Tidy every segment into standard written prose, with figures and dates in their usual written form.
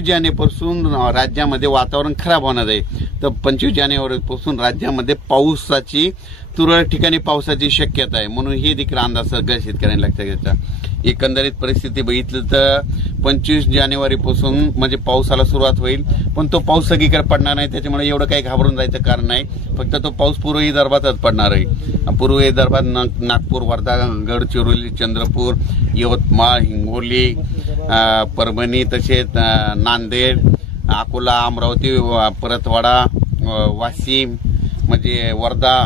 जानेवारीपासून राज्यामध्ये वातावरण खराब होणार आहे। तर 25 जानेवारीपासून राज्यामध्ये पावसाची तुरळक ठिकाणी पावसाची शक्यता आहे, म्हणून हे देखील अंदाज सगळ्या शेतकऱ्यांना लक्षात घ्यायचा। एकंदरीत परिस्थिती बघितली तर 25 जानेवारीपासून म्हणजे पावसाला सुरुवात होईल, पण तो पाऊस सगळीकडे पडणार नाही, त्याच्यामुळे एवढं काही घाबरून जायचं कारण नाही। फक्त तो पाऊस पूर्व विदर्भातच पडणार आहे। पूर्व विदर्भात नागपूर, वर्धा, गडचिरोली, चंद्रपूर, यवतमाळ, हिंगोली, परभणी, तसेच नांदेड, अकोला, अमरावती, परतवाडा, वाशिम म्हणजे वर्धा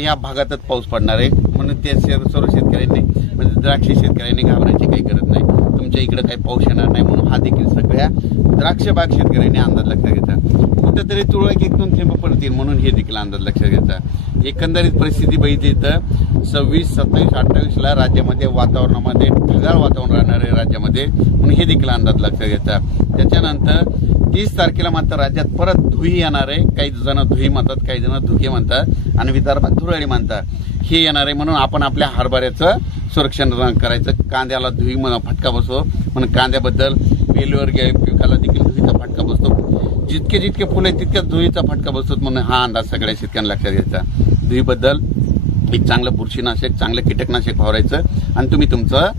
या भागातच पाऊस पडणार आहे। म्हणून ते सर्व शेतकऱ्यांनी म्हणजे द्राक्ष शेतकऱ्यांनी घाबरायची काही गरज नाही। तुमच्या इकडे काही पाऊस येणार नाही, म्हणून हा देखील सगळ्या द्राक्ष बाग शेतकऱ्यांनी अंदाज लक्षात घ्यायचा। कुठेतरी तुरळक 1-2 थेंब पडतील, म्हणून हे देखील अंदाज लक्षात घ्यायचा। एकंदरीत परिस्थिती बघितली तर 26, 27, 28ला राज्यामध्ये वातावरणामध्ये ढगाळ वातावरण राहणार आहे राज्यामध्ये, म्हणून हे देखील अंदाज लक्षात घ्यायचा। त्याच्यानंतर 30 तारखेला मात्र राज्यात परत धुई येणार आहे। काही जण धुई म्हणतात, काही जण धुके म्हणतात आणि विदर्भात धुरळी म्हणतात। हे येणार आहे, म्हणून आपण आपल्या हरभऱ्याचं संरक्षण करायचं। कांद्याला धुई फटका बसतो, म्हणून कांद्याबद्दल वेलीवर पिकाला देखील धुईचा फटका बसतो। जितके फुले तितक्याच धुईचा फटका बसतो, म्हणून हा अंदाज सगळ्या शेतकऱ्यांना लक्षात घ्यायचा। धुईबद्दल एक चांगलं बुरशीनाशक, चांगलं कीटकनाशक फवारायचं आणि तुम्ही तुमचं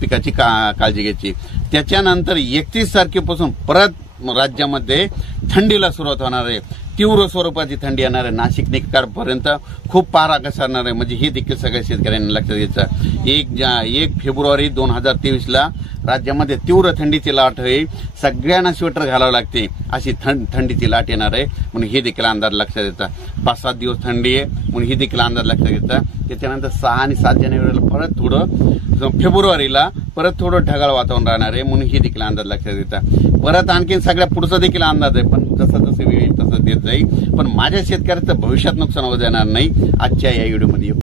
पिकाची काळजी घ्यायची। त्याच्यानंतर 31 तारखेपासून परत राज्यामध्ये थंडीला सुरुवात होणार आहे। तीव्र स्वरूपाची थंडी येणार आहे। नाशिक निकाळपर्यंत खूप पारा घसरणार आहे, म्हणजे हे देखील सगळ्या शेतकऱ्यांनी लक्षात घ्यायचं। 1 फेब्रुवारी 2023ला राज्यामध्ये तीव्र थंडीची लाट होईल। सगळ्यांना स्वेटर घालावं लागते अशी थंडीची लाट येणार आहे, म्हणून हे देखील अंदाज लक्षात येतात। 5-7 दिवस थंडी आहे, म्हणून हे देखील अंदाज लक्षात घेतात। त्याच्यानंतर 6 आणि 7 जानेवारीला परत थोडं, फेब्रुवारीला परत थोडं ढगाळ वातावरण राहणार आहे, म्हणून हे देखील अंदाज लक्षात घेतात। परत आणखी सगळ्या पुढचा देखील अंदाज आहे, पण जसं वेळ येईल तसं देत जाईल। पण माझ्या शेतकऱ्याचं भविष्यात नुकसान होऊ देणार नाही। आजच्या या व्हिडिओमध्ये